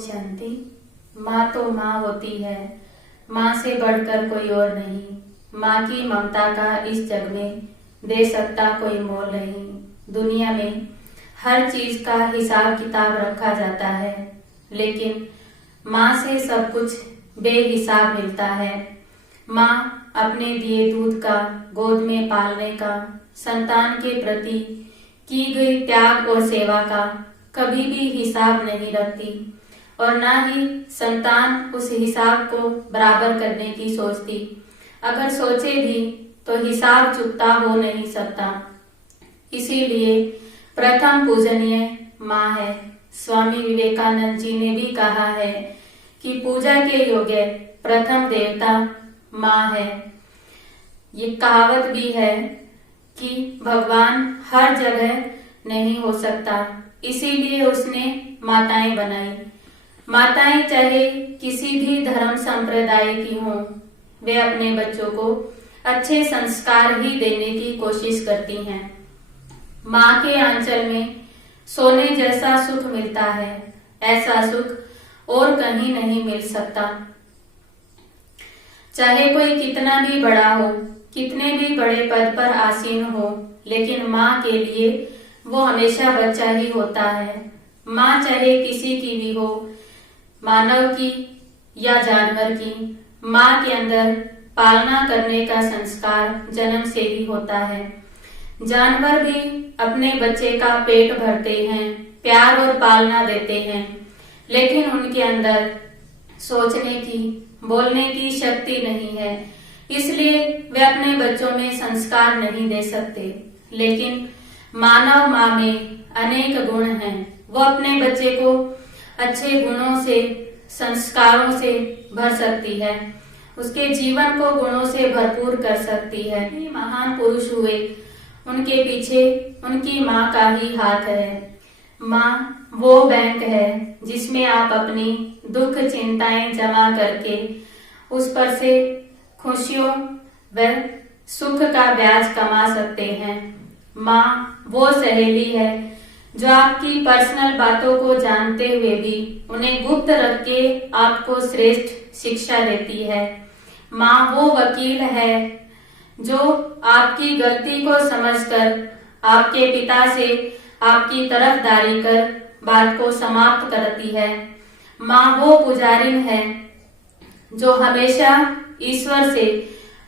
शांति। माँ तो माँ होती है, माँ से बढ़कर कोई और नहीं। माँ की ममता का इस जग में दे सकता कोई मोल नहीं। दुनिया में हर चीज का हिसाब किताब रखा जाता है, लेकिन माँ से सब कुछ बेहिसाब मिलता है। माँ अपने दिए दूध का, गोद में पालने का, संतान के प्रति की गई त्याग और सेवा का कभी भी हिसाब नहीं रखती और ना ही संतान उस हिसाब को बराबर करने की सोचती। अगर सोचे भी तो हिसाब चुकता हो नहीं सकता। इसीलिए प्रथम पूजनीय माँ है। स्वामी विवेकानंद जी ने भी कहा है कि पूजा के योग्य प्रथम देवता माँ है। ये कहावत भी है कि भगवान हर जगह नहीं हो सकता, इसीलिए उसने माताएं बनाई। माताएं चाहे किसी भी धर्म संप्रदाय की हों, वे अपने बच्चों को अच्छे संस्कार ही देने की कोशिश करती हैं। माँ के आंचल में सोने जैसा सुख मिलता है, ऐसा सुख और कहीं नहीं मिल सकता। चाहे कोई कितना भी बड़ा हो, कितने भी बड़े पद पर आसीन हो, लेकिन माँ के लिए वो हमेशा बच्चा ही होता है। माँ चाहे किसी की भी हो, मानव की या जानवर की, माँ के अंदर पालना करने का संस्कार जन्म से ही होता है। जानवर भी अपने बच्चे का पेट भरते हैं, प्यार और पालना देते हैं, लेकिन उनके अंदर सोचने की, बोलने की शक्ति नहीं है, इसलिए वे अपने बच्चों में संस्कार नहीं दे सकते। लेकिन मानव माँ में अनेक गुण हैं। वो अपने बच्चे को अच्छे गुणों से, संस्कारों से भर सकती है, उसके जीवन को गुणों से भरपूर कर सकती है। महान पुरुष हुए, उनके पीछे उनकी माँ का ही हाथ है। माँ वो बैंक है जिसमें आप अपनी दुख चिंताएं जमा करके उस पर से खुशियों व सुख का ब्याज कमा सकते हैं। माँ वो सहेली है जो आपकी पर्सनल बातों को जानते हुए भी उन्हें गुप्त रख के आपको श्रेष्ठ शिक्षा देती है। माँ वो वकील है जो आपकी गलती को समझकर आपके पिता से आपकी तरफदारी कर बात को समाप्त करती है। माँ वो पुजारिन है जो हमेशा ईश्वर से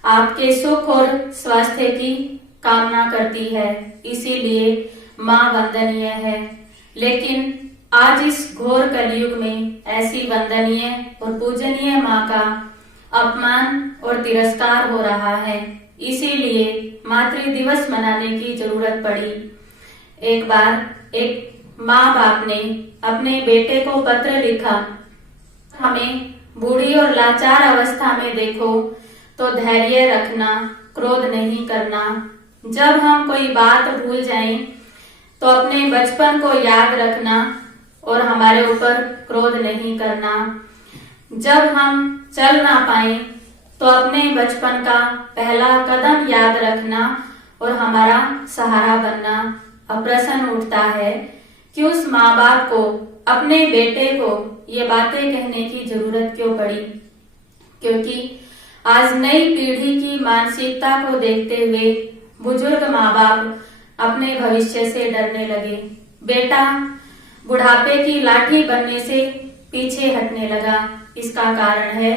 आपके सुख और स्वास्थ्य की कामना करती है, इसीलिए माँ वंदनीय है। लेकिन आज इस घोर कलयुग में ऐसी वंदनीय और पूजनीय माँ का अपमान और तिरस्कार हो रहा है, इसीलिए मातृ दिवस मनाने की जरूरत पड़ी। एक बार एक माँ बाप ने अपने बेटे को पत्र लिखा, हमें बूढ़ी और लाचार अवस्था में देखो तो धैर्य रखना, क्रोध नहीं करना। जब हम कोई बात भूल जाएं तो अपने बचपन को याद रखना और हमारे ऊपर क्रोध नहीं करना। जब हम चल ना पाए तो अपने बचपन का पहला कदम याद रखना और हमारा सहारा बनना। अप्रश्न उठता है कि उस माँ बाप को अपने बेटे को ये बातें कहने की जरूरत क्यों पड़ी, क्योंकि आज नई पीढ़ी की मानसिकता को देखते हुए बुजुर्ग माँ बाप अपने भविष्य से डरने लगे। बेटा बुढ़ापे की लाठी बनने से पीछे हटने लगा। इसका कारण है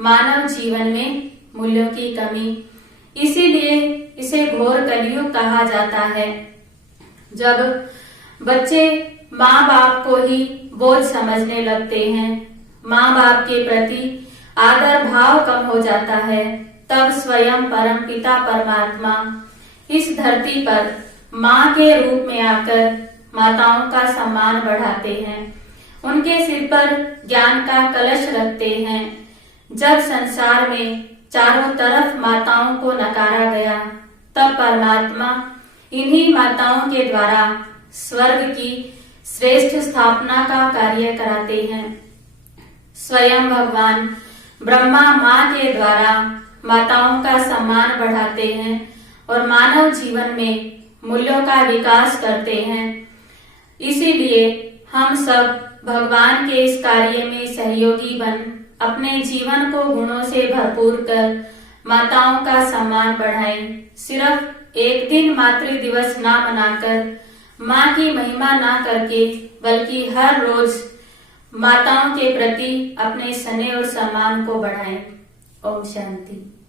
मानव जीवन में मूल्यों की कमी। इसीलिए इसे घोर कलयुग कहा जाता है, जब बच्चे माँ बाप को ही बोझ समझने लगते हैं, माँ बाप के प्रति आदर भाव कम हो जाता है, तब स्वयं परम पिता परमात्मा इस धरती पर माँ के रूप में आकर माताओं का सम्मान बढ़ाते हैं, उनके सिर पर ज्ञान का कलश रखते हैं। जब संसार में चारों तरफ माताओं को नकारा गया, तब परमात्मा इन्हीं माताओं के द्वारा स्वर्ग की श्रेष्ठ स्थापना का कार्य कराते हैं। स्वयं भगवान ब्रह्मा माँ के द्वारा माताओं का सम्मान बढ़ाते हैं और मानव जीवन में मूल्यों का विकास करते हैं। इसीलिए हम सब भगवान के इस कार्य में सहयोगी बन अपने जीवन को गुणों से भरपूर कर माताओं का सम्मान बढ़ाएं। सिर्फ एक दिन मातृ दिवस ना मनाकर, माँ की महिमा ना करके, बल्कि हर रोज माताओं के प्रति अपने स्नेह और सम्मान को बढ़ाएं। ओम शांति।